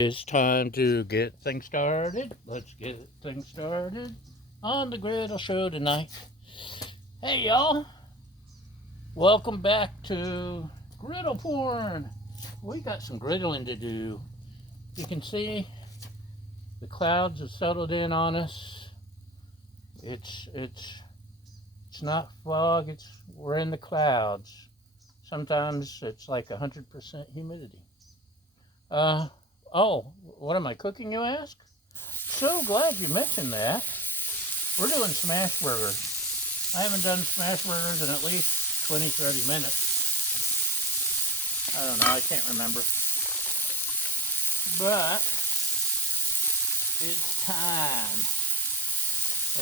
It's time to get things started. Let's get things started on the Griddle Show tonight. Hey, y'all. Welcome back to Griddle Porn. We got some griddling to do. You can see the clouds have settled in on us. It's not fog. We're in the clouds. Sometimes it's like 100% humidity. Oh, what am I cooking, you ask? So glad you mentioned that. We're doing Smashburgers. I haven't done Smashburgers in at least 20, 30 minutes. I don't know, I can't remember. But it's time.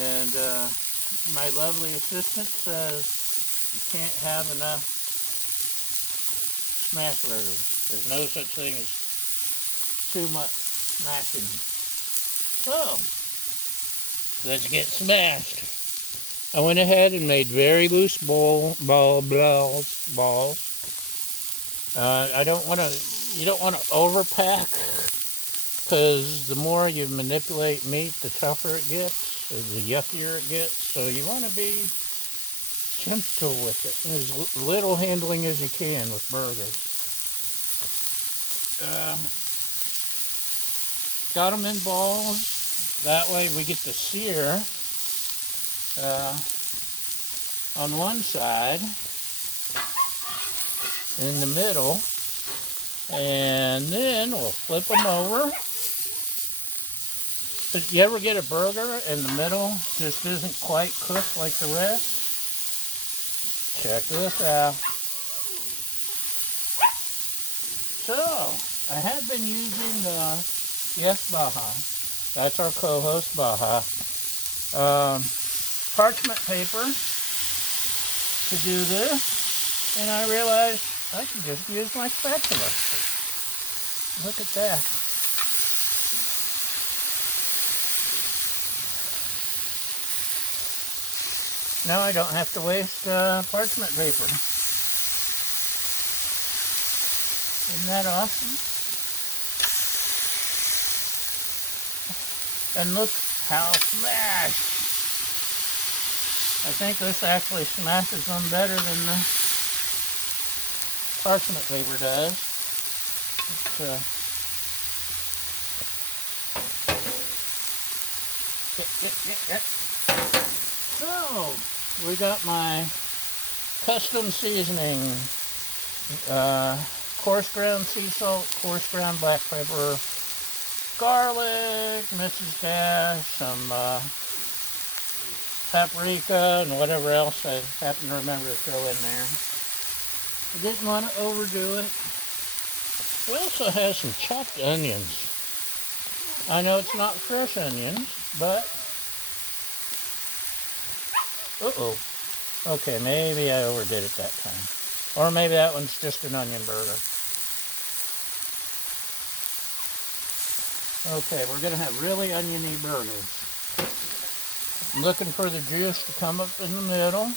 And my lovely assistant says you can't have enough Smashburgers. There's no such thing as too much smashing. So, let's get smashed. I went ahead and made very loose balls. I don't want to. You don't want to overpack, because the more you manipulate meat, the tougher it gets, the yuckier it gets. So you want to be gentle with it, as little handling as you can with burgers. Got them in balls. That way we get the sear on one side, in the middle, and then we'll flip them over. But you ever get a burger and the middle just isn't quite cooked like the rest? Check this out. So, I have been using yes, Baja. That's our co-host, Baja. Parchment paper to do this, and I realized I can just use my spatula. Look at that. Now I don't have to waste parchment paper. Isn't that awesome? And look how smashed. I think this actually smashes them better than the parchment paper does. So, we got my custom seasoning. Coarse ground sea salt, coarse ground black pepper, garlic, Mrs. Dash, some paprika, and whatever else I happen to remember to throw in there. I didn't want to overdo it. It also has some chopped onions. I know it's not fresh onions, but... Uh-oh. Okay, maybe I overdid it that time. Or maybe that one's just an onion burger. Okay, we're going to have really oniony burgers. I'm looking for the juice to come up in the middle,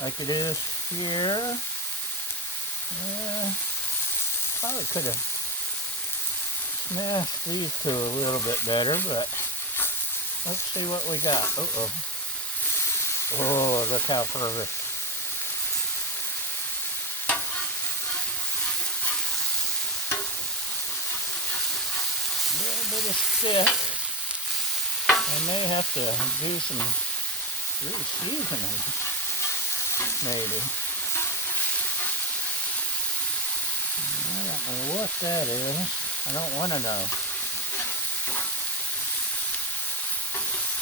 like it is here. Probably could have smashed these two a little bit better, but let's see what we got. Uh-oh. Oh, look how perfect. A little bit of stick. I may have to do some re-seasoning, maybe. I don't know what that is. I don't want to know.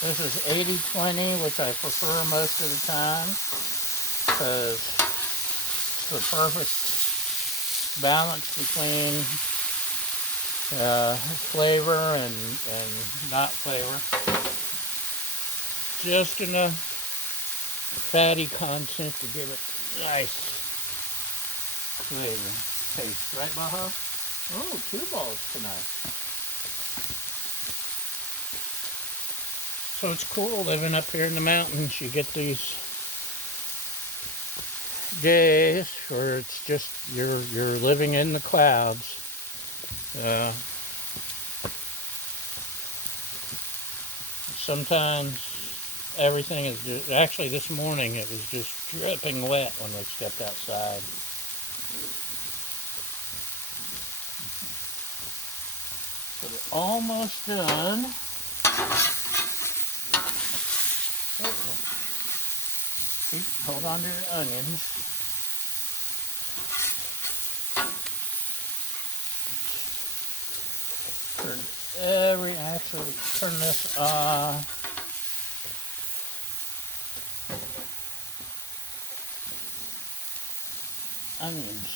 This is 80-20, which I prefer most of the time, because it's the perfect balance between flavor and not flavor. Just enough fatty content to give it nice flavor. Taste, right, Baja? Oh, 2 balls tonight. So it's cool living up here in the mountains. You get these days where it's just you're living in the clouds. sometimes everything is just, actually this morning it was just dripping wet when we stepped outside. So we're almost done. Hold on to your onions. Actually turn this off. Onions.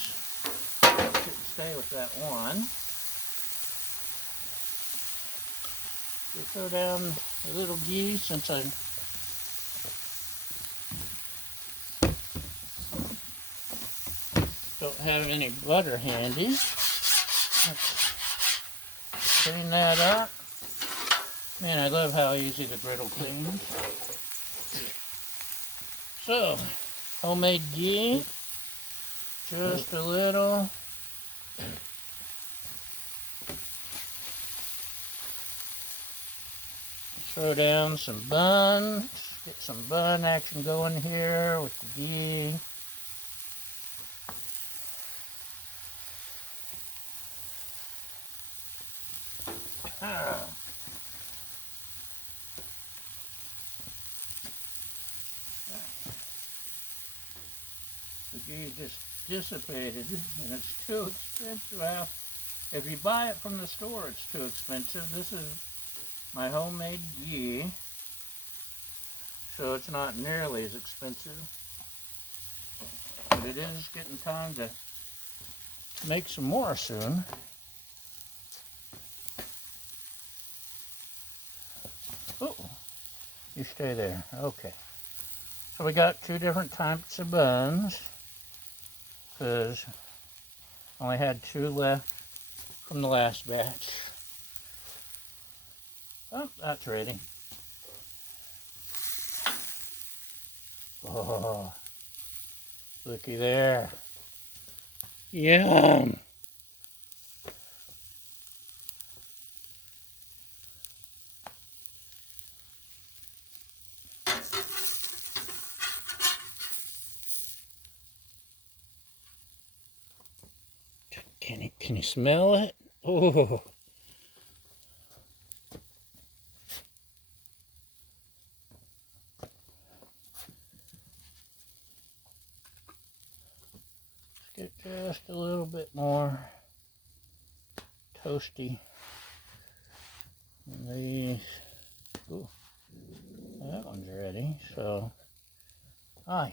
Shouldn't stay with that one. We throw down a little ghee since I don't have any butter handy. Let's clean that up. Man, I love how easy the griddle cleans. So, homemade ghee, just a little. Throw down some buns, get some bun action going here with the ghee. The ghee just dissipated, and it's too expensive. Well, if you buy it from the store, it's too expensive. This is my homemade ghee, so it's not nearly as expensive. But it is getting time to make some more soon. Oh, you stay there. Okay. So we got two different types of buns, because I only had two left from the last batch. Oh, that's ready. Oh, looky there. Yum. Can you smell it? Oh. Let's get just a little bit more toasty. And these, ooh, that one's ready. So, yes.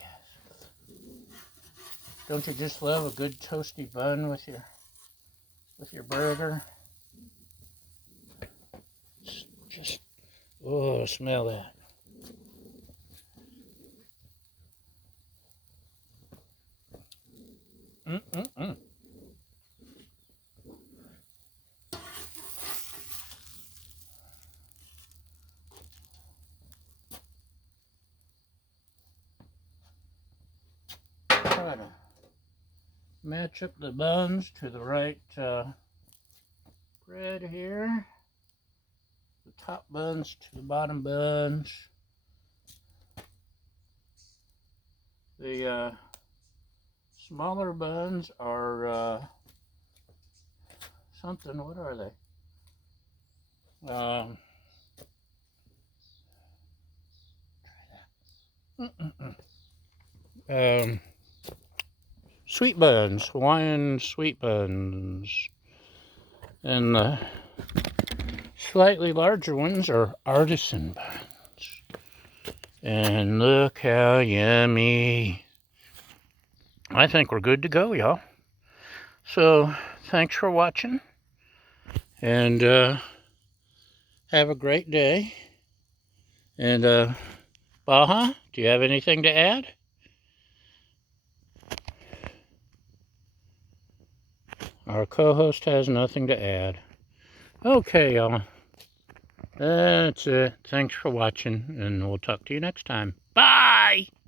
Don't you just love a good toasty bun with your burger? Just, oh, smell that. Mm-mm-mm. Try to match up the buns to the right bread here. The top buns to the bottom buns. The smaller buns are something. What are they? Try that. Sweet buns, Hawaiian sweet buns, and the slightly larger ones are artisan buns. And look how yummy. I think we're good to go, y'all. So, thanks for watching, and have a great day. And, Baja, do you have anything to add? Our co-host has nothing to add. Okay, y'all. That's it. Thanks for watching, and we'll talk to you next time. Bye!